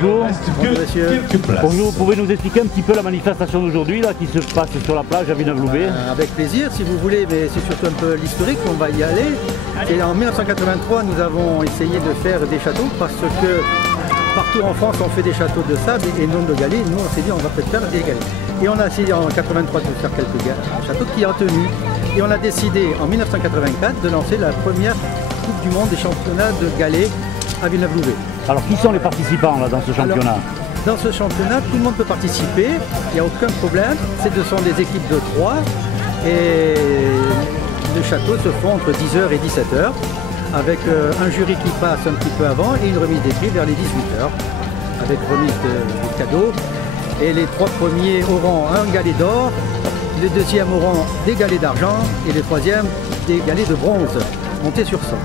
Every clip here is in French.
bonjour. Bonjour monsieur. Bonjour, vous pouvez nous expliquer un petit peu la manifestation d'aujourd'hui qui se passe sur la plage à Villeneuve-Loubet? Avec plaisir si vous voulez, mais c'est surtout un peu l'historique, on va y aller. Et en 1983, nous avons essayé de faire des châteaux parce que partout en France, on fait des châteaux de sable et non de galets. Nous, on s'est dit, on va peut-être faire des galets. Et on a essayé en 83 de faire quelques châteaux qui ont tenu. Et on a décidé en 1984 de lancer la première Coupe du Monde des championnats de galets à Villeneuve-Loubet. Alors, qui sont les participants là, dans ce championnat? Dans ce championnat, tout le monde peut participer, il n'y a aucun problème. Ce sont des équipes de 3 et les châteaux se font entre 10h et 17h avec un jury qui passe un petit peu avant et une remise des prix vers les 18h avec remise de cadeaux. Et les 3 premiers auront un galet d'or, les deuxièmes auront des galets d'argent et les troisièmes des galets de bronze montés sur sol.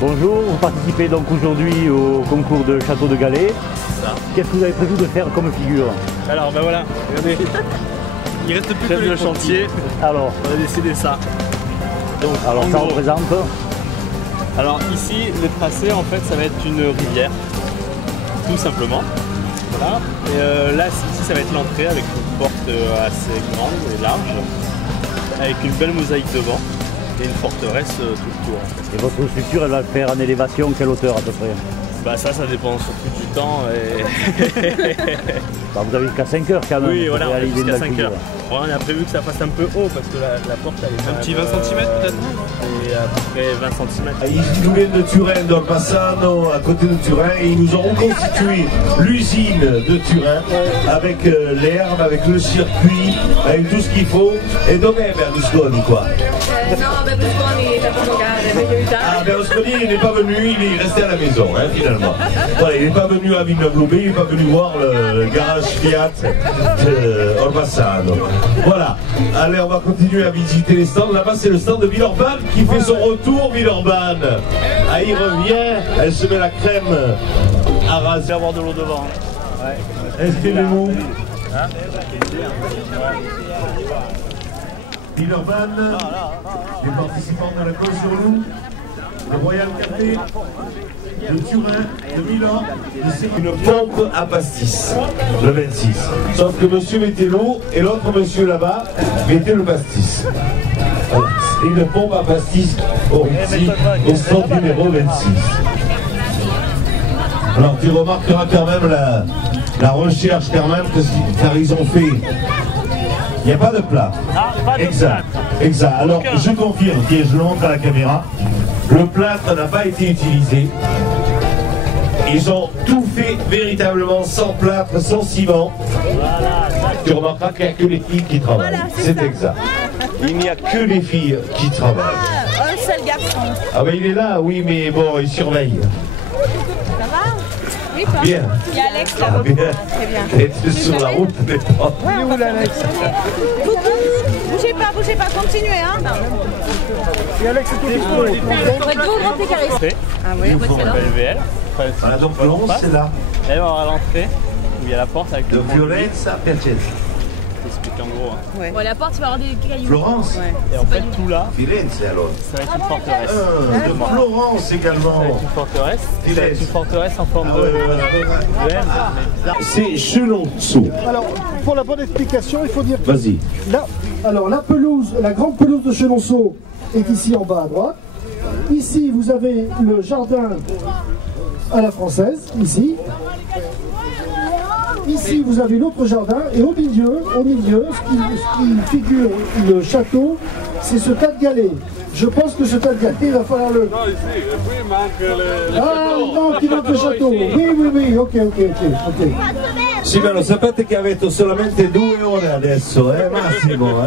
Bonjour, vous participez donc aujourd'hui au concours de château de galets. Qu'est-ce que vous avez prévu de faire comme figure? Alors ben voilà, regardez, il reste plus que le chantier, alors on a décidé ça. Donc, alors ça représente? Alors ici, le tracé en fait ça va être une rivière, tout simplement. Voilà. Et là ici ça va être l'entrée avec une porte assez grande et large, avec une belle mosaïque devant. Et une forteresse tout le tour. En fait. Et votre structure, elle va le faire en élévation, quelle hauteur à peu près? Bah ça dépend surtout du temps. Et... bah, vous avez jusqu'à 5 heures quand même. Oui, voilà, jusqu'à 5 heures. Bon, on a prévu que ça fasse un peu haut parce que la porte elle est un petit 20 cm peut-être. Et à peu près 20 cm. Ils nous viennent de Turin, donc Bassano, à côté de Turin, et ils nous ont reconstitué l'usine de Turin avec l'herbe, avec le circuit, avec tout ce qu'il faut. Et dov'è Berlusconi quoi? No, Berlusconi è stato giocare, meglio aiutare. Ah, Berlusconi il n'est pas venu, il est resté à la maison finalement. Voilà, il n'est pas venu à Villeneuve-Loubet, il n'est pas venu voir le garage Fiat de Orbassano. Voilà, allez on va continuer à visiter les stands. Là-bas c'est le stand de Villeurbanne qui fait son retour, Villeurbanne. Ah, il revient, elle se met la crème à raser. Il va y avoir de l'eau devant. Ouais. Inscrivez-vous. Villeurbanne, les participants de la Côte sur Loup, le Royal Café, de Turin, de Milan, une pompe à pastis, le 26. Sauf que monsieur mettait l'eau et l'autre monsieur là-bas mettait le pastis. Et une pompe à pastis au stand numéro 26. Alors tu remarqueras quand même la recherche quand même, car ils ont fait... Il n'y a pas de plat. Exact. Exact. Alors je confirme, je le montre à la caméra, le plâtre n'a pas été utilisé. Ils ont tout fait véritablement sans plâtre, sans ciment. Tu remarqueras qu'il n'y a que les filles qui travaillent. Voilà, c'est exact. Il n'y a que les filles qui travaillent. Un seul garçon. Ah ben il est là, oui, mais bon, il surveille. Ça va? Oui, pas. Bien. Il y a Alex là. Ah, bien. Très bien. Et tu es sur la route, mais pas. Il est où l'Alex? Bougez pas, continuez hein. Et Alex, c'est tout Ah oui, Il faut un LVL. Voilà, donc Florence, c'est là. Là, on va à l'entrée, où il y a la porte avec De le Fiorenza a Piacenza. explique en gros. Hein. Ouais. Ouais, la porte, il va y avoir des cailloux. Florence. Ouais. Et en fait, tout là, Firenze alors. ça va être une forteresse. De Florence Ça va également. être une forteresse. Ça va être une forteresse en forme Ah de ouais, ouais. M, mais bizarre. C'est Chenonceau. Alors, pour la bonne explication, il faut dire que Vas-y. alors la pelouse, la grande pelouse de Chenonceau est ici en bas à droite. Ici, vous avez le jardin à la française, ici. Ici, vous avez l'autre jardin, et au milieu, ce qui figure le château, c'est ce tas de galets. Je pense que ce tas de galets, il va falloir le... Non, ici, et puis il manque le... Ah, non, il manque le château. Oui, ok. Sì, ma lo sapete che avete solamente 2 ore adesso, Massimo,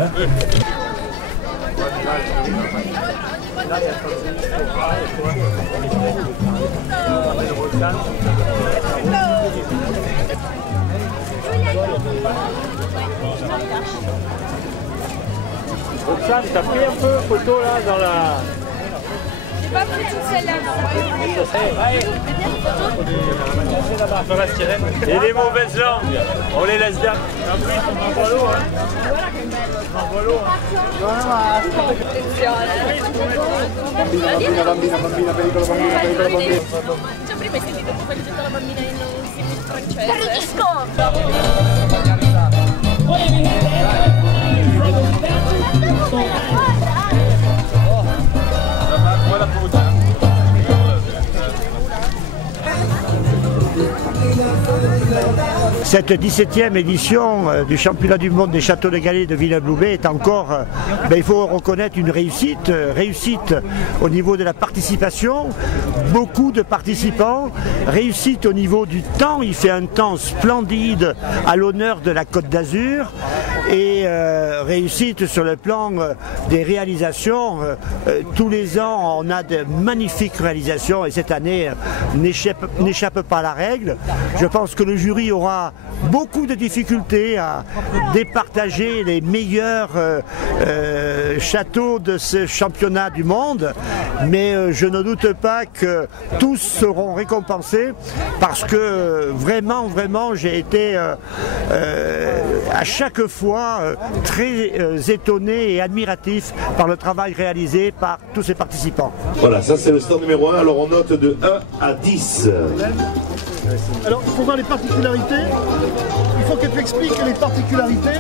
Roxane, t'as pris un peu photo là dans la... J'ai pas pris toute celle-là. Dans la sirène. Et les mauvaises langues, on les laisse derrière. En plus, on envoie l'eau. On envoie l'eau. Prima hai sentito come leggendo la bambina in francese? Cette 17e édition du championnat du monde des châteaux de galets de Villeneuve-Loubet est encore, il faut reconnaître, une réussite au niveau de la participation, beaucoup de participants, réussite au niveau du temps, il fait un temps splendide à l'honneur de la Côte d'Azur, et réussite sur le plan des réalisations. Tous les ans on a de magnifiques réalisations et cette année n'échappe pas à la règle. Je pense que le jury aura beaucoup de difficultés à départager les meilleurs châteaux de ce championnat du monde, mais je ne doute pas que tous seront récompensés parce que vraiment j'ai été à chaque fois très étonné et admiratif par le travail réalisé par tous ces participants. Voilà, ça c'est le stand numéro 1, alors on note de 1 à 10. Alors, il faut voir les particularités. Il faut que tu expliques les particularités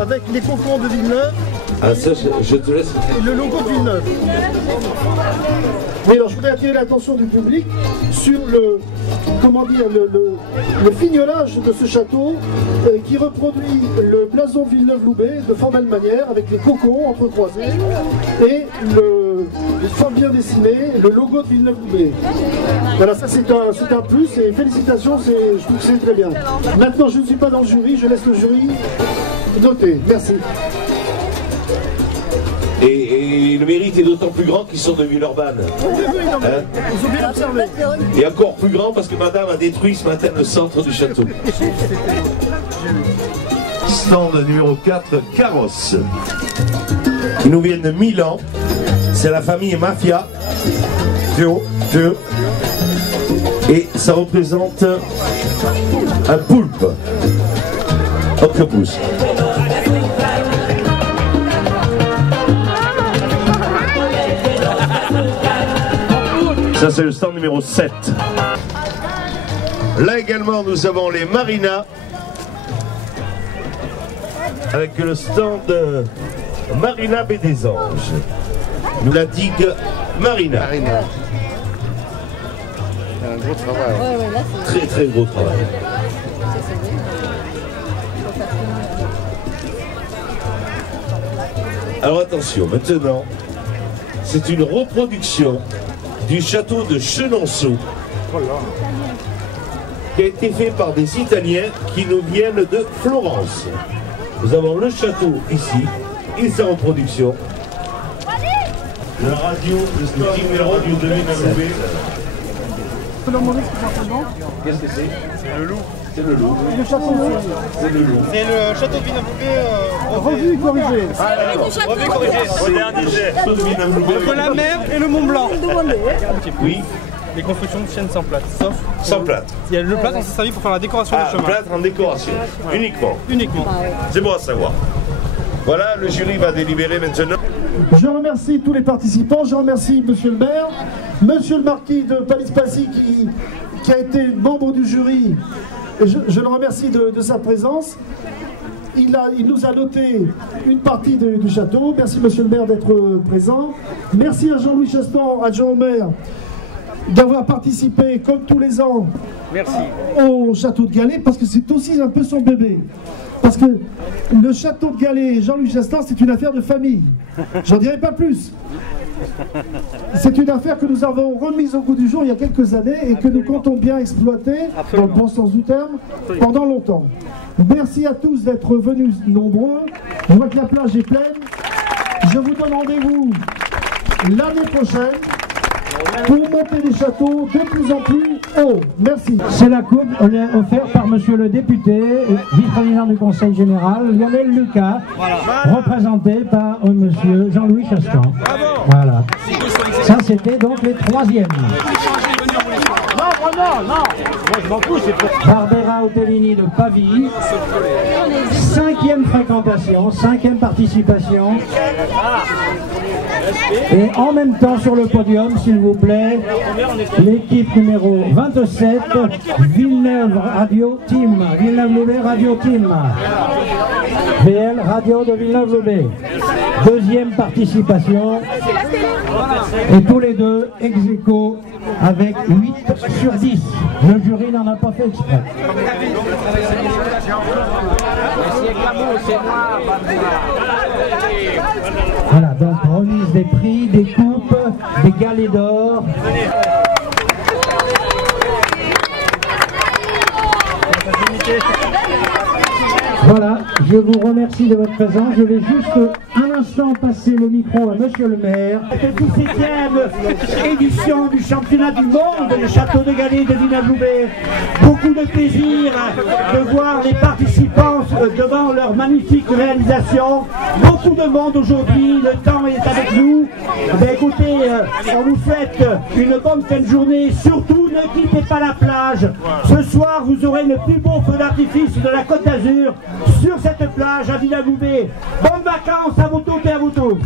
avec les concours de Villeneuve. Ah, ça, je te laisse. Et le logo de Villeneuve. Oui, alors je voudrais attirer l'attention du public sur le fignolage de ce château qui reproduit le blason de Villeneuve-Loubet de fort belle manière avec les cocons entrecroisés et fort bien dessiné le logo de Villeneuve-Loubet. Voilà, ça c'est un plus et félicitations, je trouve que c'est très bien. Maintenant, je ne suis pas dans le jury, je laisse le jury noter. Merci. Et le mérite est d'autant plus grand qu'ils sont de Villeurbanne. Ils ont bien observé. Et encore plus grand parce que madame a détruit ce matin le centre du château. Stand numéro 4, carrosse. Ils nous viennent de Milan. C'est la famille Mafia. Théo. Et ça représente un poulpe. Octopus. Ça c'est le stand numéro 7. Là également nous avons les marinas avec le stand Marina Baie des Anges. Nous la digue Marina. Un gros travail. Très gros travail. Alors attention, maintenant, c'est une reproduction du château de Chenonceau qui a été fait par des Italiens qui nous viennent de Florence. Nous avons le château ici et sa reproduction. La radio, le stand numéro du 2009. Qu'est-ce que c'est? C'est le loup. C'est le loup. Le château. C'est le loup. C'est le château de Villeneuve-Loubet revu et corrigé. revu et corrigé, modernisé. Entre la mer et le Mont Blanc. Oui. Les constructions tiennent sans plâtre, sauf sans plâtre. Il y a le plâtre, on s'est servi pour faire la décoration du chemin. Plâtre en décoration, uniquement. Uniquement. C'est bon à savoir. Voilà, le jury va délibérer maintenant. Je remercie tous les participants, je remercie Monsieur le maire, Monsieur le marquis de Palispassi qui a été membre du jury. Je le remercie de sa présence. Il nous a noté une partie du château. Merci Monsieur le maire d'être présent. Merci à Jean-Louis Chastan, adjoint au maire, d'avoir participé comme tous les ans au château de Galets, parce que c'est aussi un peu son bébé. Parce que le château de Galets et Jean-Louis Chastan, c'est une affaire de famille. J'en dirai pas plus. C'est une affaire que nous avons remise au goût du jour il y a quelques années et que nous comptons bien exploiter, dans le bon sens du terme, pendant longtemps. Merci à tous d'être venus nombreux. Je vois que la plage est pleine. Je vous donne rendez-vous l'année prochaine pour monter des châteaux de plus en plus hauts. Merci. C'est la coupe offerte par monsieur le député, vice-président du Conseil général, Lionel Lucas, représenté par monsieur Jean-Louis Chastan. Voilà. Ça, c'était donc les troisièmes. Non, moi je m'en fous, c'est pour... Barbera Otellini de Pavie, 5e fréquentation, 5e participation. Et en même temps sur le podium, s'il vous plaît, l'équipe numéro 27, Villeneuve Radio Team, Villeneuve-Loubet Radio Team, VL Radio de Villeneuve-Loubet. 2e participation, et tous les deux ex aequo avec 8 sur 10. Le jury n'en a pas fait exprès. Voilà, donc remise des prix, des coupes, des galets d'or. Voilà, je vous remercie de votre présence. Je vais juste un instant passer le micro à monsieur le maire. Cette 17e édition du championnat du monde, le château de Galets de Villeneuve-Loubet. Beaucoup de plaisir de voir les participants devant leur magnifique réalisation. Beaucoup de monde aujourd'hui, le temps est avec nous. Ben écoutez, on vous souhaite une bonne fin de journée. Surtout, ne quittez pas la plage. Ce soir, vous aurez le plus beau feu d'artifice de la Côte d'Azur sur cette plage à Villeneuve-Loubet. Bonnes vacances à vous tous et à vous tous.